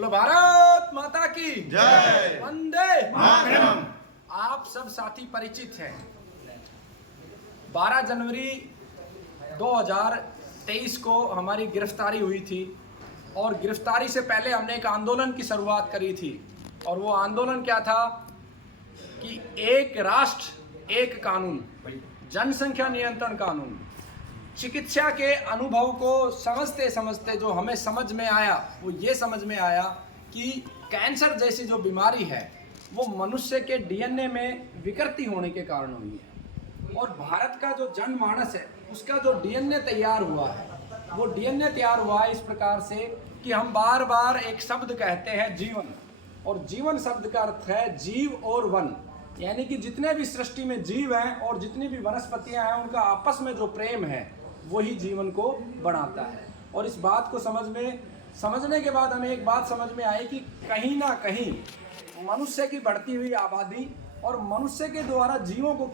बोलो भारत माता की जय। वंदे मातरम। आप सब साथी परिचित हैं। 12 जनवरी 2023 को हमारी गिरफ्तारी हुई थी और गिरफ्तारी से पहले हमने एक आंदोलन की शुरुआत करी थी और वो आंदोलन क्या था कि एक राष्ट्र एक कानून, जनसंख्या नियंत्रण कानून। चिकित्सा के अनुभव को समझते समझते जो हमें समझ में आया वो ये समझ में आया कि कैंसर जैसी जो बीमारी है वो मनुष्य के डीएनए में विकृति होने के कारण हुई है और भारत का जो जनमानस है उसका जो डीएनए तैयार हुआ है वो डीएनए तैयार हुआ है इस प्रकार से कि हम बार बार एक शब्द कहते हैं जीवन, और जीवन शब्द का अर्थ है जीव और वन, यानी कि जितने भी सृष्टि में जीव हैं और जितनी भी वनस्पतियां हैं उनका आपस में जो प्रेम है वही जीवन को बढ़ाता है। और इस बात को समझने के बाद हमें एक बात समझ में आई कि कहीं ना कहीं मनुष्य की बढ़ती हुई आबादी और मनुष्य के द्वारा जीवों को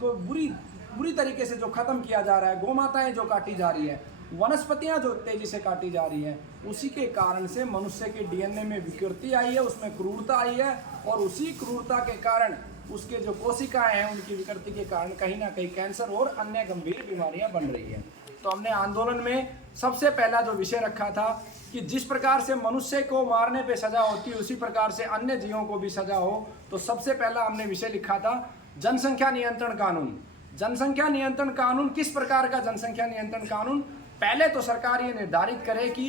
बुरी तरीके से जो खत्म किया जा रहा है, गौमाताएं जो काटी जा रही है, वनस्पतियां जो तेजी से काटी जा रही हैं, उसी के कारण से मनुष्य के डीएनए में विकृति आई है, उसमें क्रूरता आई है और उसी क्रूरता के कारण उसके जो कोशिकाएं हैं उनकी विकृति के कारण कहीं ना कहीं कैंसर और अन्य गंभीर बीमारियां बन रही हैं। तो हमने आंदोलन में सबसे पहला जो विषय रखा था कि जिस प्रकार से मनुष्य को मारने पे सजा होती है उसी प्रकार से अन्य जीवों को भी सजा हो। तो सबसे पहला हमने विषय लिखा था जनसंख्या नियंत्रण कानून। जनसंख्या नियंत्रण कानून किस प्रकार का जनसंख्या नियंत्रण कानून? पहले तो सरकार ये निर्धारित करे कि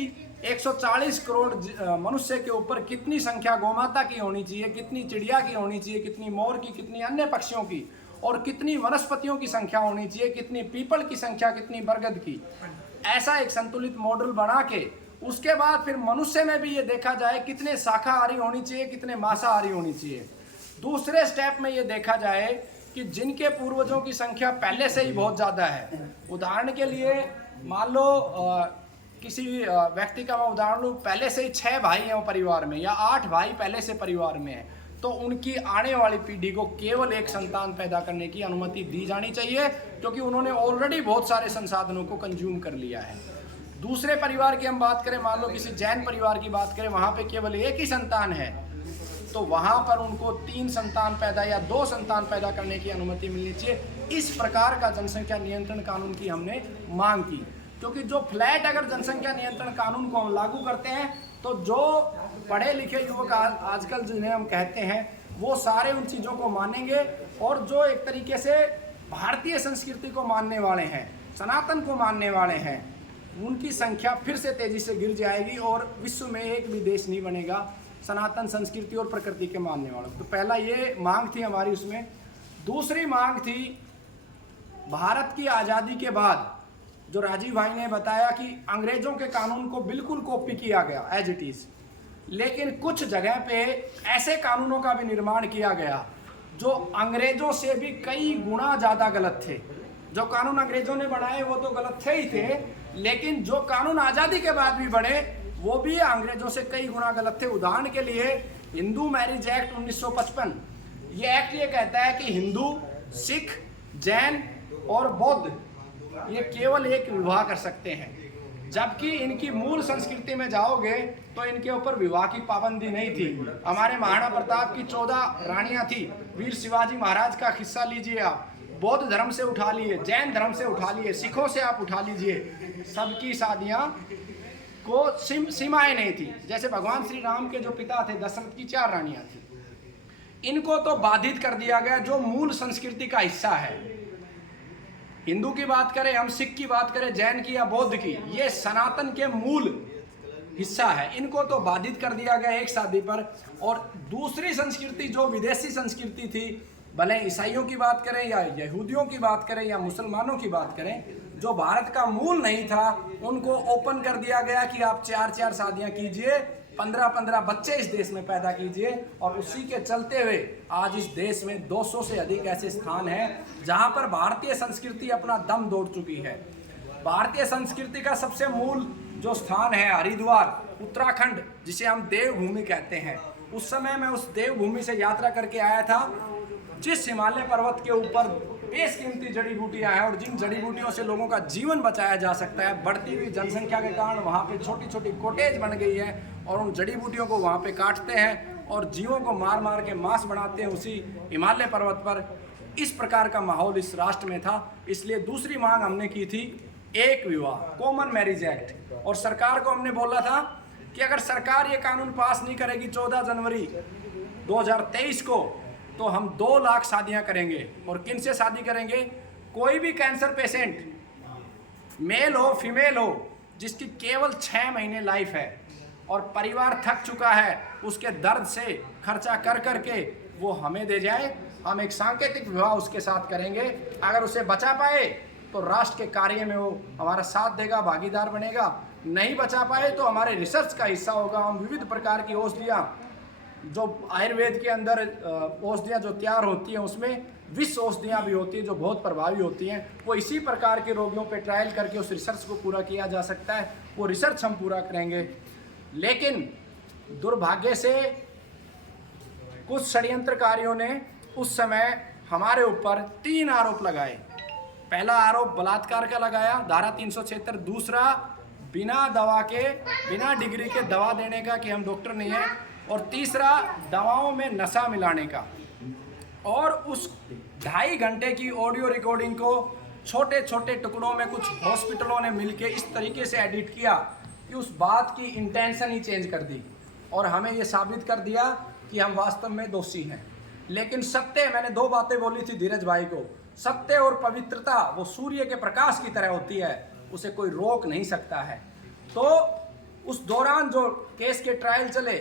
140 करोड़ मनुष्य के ऊपर कितनी संख्या गौमाता की होनी चाहिए, कितनी चिड़िया की होनी चाहिए, कितनी मोर की, कितनी अन्य पक्षियों की, और कितनी वनस्पतियों की संख्या होनी चाहिए, कितनी पीपल की संख्या, कितनी बरगद की। ऐसा एक संतुलित मॉडल बना के उसके बाद फिर मनुष्य में भी ये देखा जाए कितने शाकाहारी होनी चाहिए, कितने मांसाहारी होनी चाहिए। दूसरे स्टेप में ये देखा जाए कि जिनके पूर्वजों की संख्या पहले से ही बहुत ज़्यादा है, उदाहरण के लिए मान लो किसी व्यक्ति का मैं उदाहरण लूँ, पहले से ही 6 भाई हैं वो परिवार में या 8 भाई पहले से परिवार में है, तो उनकी आने वाली पीढ़ी को केवल एक संतान पैदा करने की अनुमति दी जानी चाहिए क्योंकि उन्होंने ऑलरेडी बहुत सारे संसाधनों को कंज्यूम कर लिया है। दूसरे परिवार की हम बात करें, मान लो किसी जैन परिवार की बात करें, वहाँ पे केवल एक ही संतान है, तो वहाँ पर उनको 3 संतान पैदा या 2 संतान पैदा करने की अनुमति मिलनी चाहिए। इस प्रकार का जनसंख्या नियंत्रण कानून की हमने मांग की, क्योंकि जो फ्लैट अगर जनसंख्या नियंत्रण कानून को हम लागू करते हैं तो जो पढ़े लिखे युवक आजकल जिन्हें हम कहते हैं वो सारे उन चीज़ों को मानेंगे और जो एक तरीके से भारतीय संस्कृति को मानने वाले हैं, सनातन को मानने वाले हैं, उनकी संख्या फिर से तेज़ी से गिर जाएगी और विश्व में एक भी देश नहीं बनेगा सनातन संस्कृति और प्रकृति के मानने वालों। तो पहला ये मांग थी हमारी उसमें। दूसरी मांग थी भारत की आज़ादी के बाद जो राजीव भाई ने बताया कि अंग्रेजों के कानून को बिल्कुल कॉपी किया गया एज इट इज़, लेकिन कुछ जगह पे ऐसे कानूनों का भी निर्माण किया गया जो अंग्रेजों से भी कई गुना ज़्यादा गलत थे। जो कानून अंग्रेजों ने बनाए वो तो गलत थे ही थे, लेकिन जो कानून आज़ादी के बाद भी बने वो भी अंग्रेजों से कई गुना गलत थे। उदाहरण के लिए हिंदू मैरिज एक्ट 1955, ये एक्ट ये कहता है कि हिंदू, सिख, जैन और बौद्ध ये केवल एक विवाह कर सकते हैं, जबकि इनकी मूल संस्कृति में जाओगे तो इनके ऊपर विवाह की पाबंदी नहीं थी। हमारे महाराणा प्रताप की 14 रानियां थी, वीर शिवाजी महाराज का किस्सा लीजिए आप, बौद्ध धर्म से उठा लिए, जैन धर्म से उठा लिए, सिखों से आप उठा लीजिए, सबकी शादियां को सीमाएं नहीं थी। जैसे भगवान श्री राम के जो पिता थे दशरथ की 4 रानियां थी, इनको तो बाधित कर दिया गया जो मूल संस्कृति का हिस्सा है। हिंदू की बात करें, हम सिख की बात करें, जैन की या बौद्ध की, ये सनातन के मूल हिस्सा है, इनको तो बाधित कर दिया गया एक शादी पर। और दूसरी संस्कृति जो विदेशी संस्कृति थी, भले ईसाइयों की बात करें या यहूदियों की बात करें या मुसलमानों की बात करें, जो भारत का मूल नहीं था उनको ओपन कर दिया गया कि आप 4-4 शादियां कीजिए, 15-15 बच्चे इस देश में पैदा कीजिए। और उसी के चलते हुए आज इस देश में 200 से अधिक ऐसे स्थान हैं जहां पर भारतीय संस्कृति अपना दम तोड़ चुकी है। भारतीय संस्कृति का सबसे मूल जो स्थान है हरिद्वार, उत्तराखंड, जिसे हम देवभूमि कहते हैं, उस समय मैं उस देवभूमि से यात्रा करके आया था जिस हिमालय पर्वत के ऊपर बेशकीमती जड़ी बूटियां हैं और जिन जड़ी बूटियों से लोगों का जीवन बचाया जा सकता है। बढ़ती हुई जनसंख्या के कारण वहाँ पे छोटी छोटी कॉटेज बन गई है और उन जड़ी बूटियों को वहाँ पे काटते हैं और जीवों को मार मार के मांस बनाते हैं उसी हिमालय पर्वत पर। इस प्रकार का माहौल इस राष्ट्र में था। इसलिए दूसरी मांग हमने की थी एक विवाह, कॉमन मैरिज एक्ट। और सरकार को हमने बोला था कि अगर सरकार ये कानून पास नहीं करेगी 14 जनवरी 2023 को, तो हम 2 लाख शादियां करेंगे। और किन से शादी करेंगे? कोई भी कैंसर पेशेंट, मेल हो फीमेल हो, जिसकी केवल 6 महीने लाइफ है और परिवार थक चुका है उसके दर्द से खर्चा कर करके, वो हमें दे जाए। हम एक सांकेतिक विवाह उसके साथ करेंगे। अगर उसे बचा पाए तो राष्ट्र के कार्य में वो हमारा साथ देगा, भागीदार बनेगा। नहीं बचा पाए तो हमारे रिसर्च का हिस्सा होगा। हम विविध प्रकार की औषधियाँ, जो आयुर्वेद के अंदर औषधियाँ जो तैयार होती हैं उसमें विष औषधियाँ भी होती हैं जो बहुत प्रभावी होती हैं। वो इसी प्रकार के रोगियों पे ट्रायल करके उस रिसर्च को पूरा किया जा सकता है। वो रिसर्च हम पूरा करेंगे। लेकिन दुर्भाग्य से कुछ षड्यंत्रकारियों ने उस समय हमारे ऊपर 3 आरोप लगाए। पहला आरोप बलात्कार का लगाया, धारा 376। दूसरा, बिना दवा के, बिना डिग्री के दवा देने का कि हम डॉक्टर नहीं हैं। और तीसरा, दवाओं में नशा मिलाने का। और उस 2.5 घंटे की ऑडियो रिकॉर्डिंग को छोटे छोटे टुकड़ों में कुछ हॉस्पिटलों ने मिलके इस तरीके से एडिट किया कि उस बात की इंटेंशन ही चेंज कर दी और हमें ये साबित कर दिया कि हम वास्तव में दोषी हैं। लेकिन सत्य, मैंने 2 बातें बोली थी धीरज भाई को, सत्य और पवित्रता वो सूर्य के प्रकाश की तरह होती है, उसे कोई रोक नहीं सकता है। तो उस दौरान जो केस के ट्रायल चले,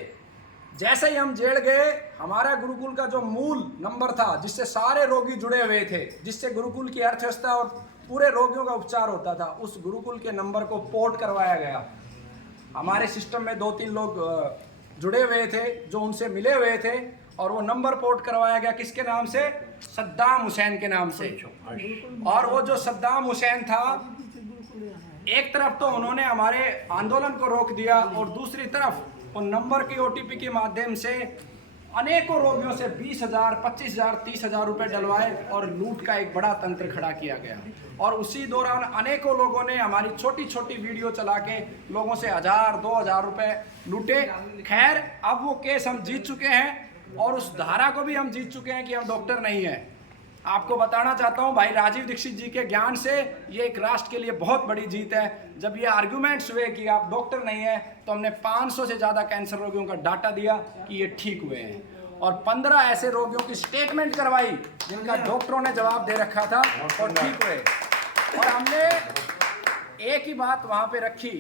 जैसे ही हम जेल गए, हमारा गुरुकुल का जो मूल नंबर था जिससे सारे रोगी जुड़े हुए थे, जिससे गुरुकुल की अर्थव्यवस्था और पूरे रोगियों का उपचार होता था, उस गुरुकुल के नंबर को पोर्ट करवाया गया। हमारे सिस्टम में 2-3 लोग जुड़े हुए थे जो उनसे मिले हुए थे और वो नंबर पोर्ट करवाया गया। किसके नाम से? सद्दाम हुसैन के नाम से। और वो जो सद्दाम हुसैन था, एक तरफ तो उन्होंने हमारे आंदोलन को रोक दिया और दूसरी तरफ वो नंबर की OTP के माध्यम से अनेकों रोगियों से 20,000, 25,000, 30,000 रुपए डलवाए और लूट का एक बड़ा तंत्र खड़ा किया गया। और उसी दौरान अनेकों लोगों ने हमारी छोटी छोटी वीडियो चला के लोगों से 1,000, 2,000 रुपए लूटे। खैर, अब वो केस हम जीत चुके हैं और उस धारा को भी हम जीत चुके हैं कि हम डॉक्टर नहीं हैं। आपको बताना चाहता हूं, भाई राजीव दीक्षित जी के ज्ञान से ये एक राष्ट्र के लिए बहुत बड़ी जीत है। जब ये आर्गुमेंट्स हुए कि आप डॉक्टर नहीं है, तो हमने 500 से ज़्यादा कैंसर रोगियों का डाटा दिया कि ये ठीक हुए हैं और 15 ऐसे रोगियों की स्टेटमेंट करवाई जिनका डॉक्टरों ने जवाब दे रखा था और ठीक हुए। और हमने एक ही बात वहाँ पे रखी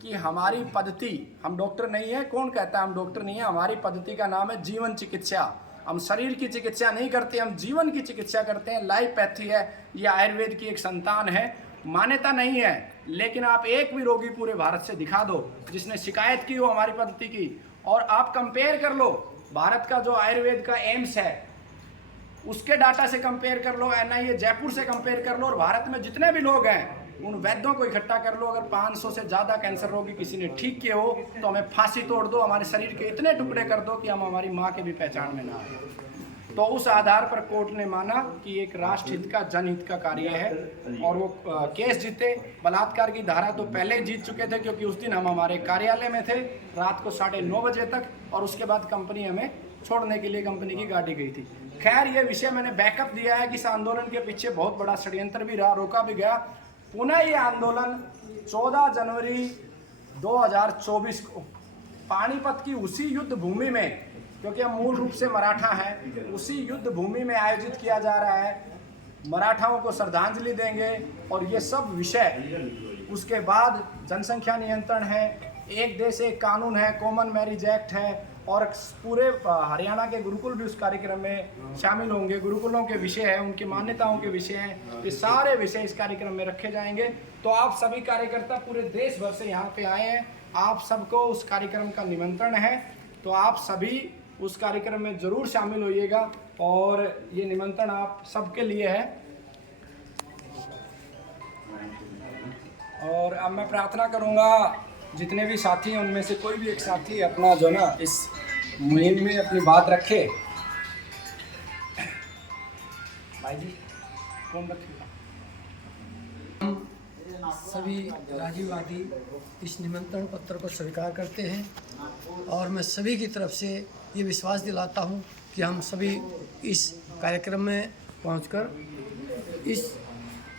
कि हमारी पद्धति, हम डॉक्टर नहीं है, कौन कहता है हम डॉक्टर नहीं है, हमारी पद्धति का नाम है जीवन चिकित्सा। हम शरीर की चिकित्सा नहीं करते, हम जीवन की चिकित्सा करते हैं। लाइफपैथी है, ये आयुर्वेद की एक संतान है। मान्यता नहीं है, लेकिन आप एक भी रोगी पूरे भारत से दिखा दो जिसने शिकायत की हो हमारी पद्धति की, और आप कंपेयर कर लो भारत का जो आयुर्वेद का एम्स है उसके डाटा से कंपेयर कर लो, NIA जयपुर से कंपेयर कर लो, और भारत में जितने भी लोग हैं उन वैद्यों को इकट्ठा कर लो। अगर 500 से ज़्यादा कैंसर रोगी किसी ने ठीक किए हो तो हमें फांसी तोड़ दो, हमारे शरीर के इतने टुकड़े कर दो कि हम हमारी माँ के भी पहचान में ना आए। तो उस आधार पर कोर्ट ने माना कि एक राष्ट्रहित का, जनहित का कार्य है और वो केस जीते। बलात्कार की धारा तो पहले ही जीत चुके थे क्योंकि उस दिन हम हमारे कार्यालय में थे रात को 9:30 बजे तक, और उसके बाद कंपनी हमें छोड़ने के लिए कंपनी की गाड़ी गई थी। खैर, ये विषय मैंने बैकअप दिया है कि इस आंदोलन के पीछे बहुत बड़ा षड्यंत्र भी रहा, रोका भी गया। पुनः ये आंदोलन 14 जनवरी 2024 को पानीपत की उसी युद्ध भूमि में, क्योंकि हम मूल रूप से मराठा हैं, उसी युद्ध भूमि में आयोजित किया जा रहा है। मराठाओं को श्रद्धांजलि देंगे और ये सब विषय, उसके बाद जनसंख्या नियंत्रण है, एक देश एक कानून है, कॉमन मैरिज एक्ट है, और पूरे हरियाणा के गुरुकुल भी उस कार्यक्रम में शामिल होंगे। गुरुकुलों के विषय हैं, उनकी मान्यताओं के विषय हैं, ये सारे विषय इस कार्यक्रम में रखे जाएंगे। तो आप सभी कार्यकर्ता पूरे देश भर से यहाँ पे आए हैं, आप सबको उस कार्यक्रम का निमंत्रण है, तो आप सभी उस कार्यक्रम में ज़रूर शामिल होइएगा और ये निमंत्रण आप सबके लिए है। और अब मैं प्रार्थना करूँगा जितने भी साथी हैं उनमें से कोई भी एक साथी अपना जो ना इस मुहिम में अपनी बात रखे। भाई जी फोन रखिएगा। सभी राजीववादी इस निमंत्रण पत्र को स्वीकार करते हैं और मैं सभी की तरफ से ये विश्वास दिलाता हूँ कि हम सभी इस कार्यक्रम में पहुंचकर इस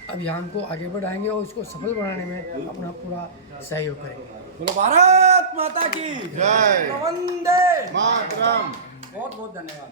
अभियान को आगे बढ़ाएंगे और इसको सफल बनाने में अपना पूरा सहयोग करेंगे। बोलो भारत माता की जय। वंदे मातरम। बहुत बहुत धन्यवाद।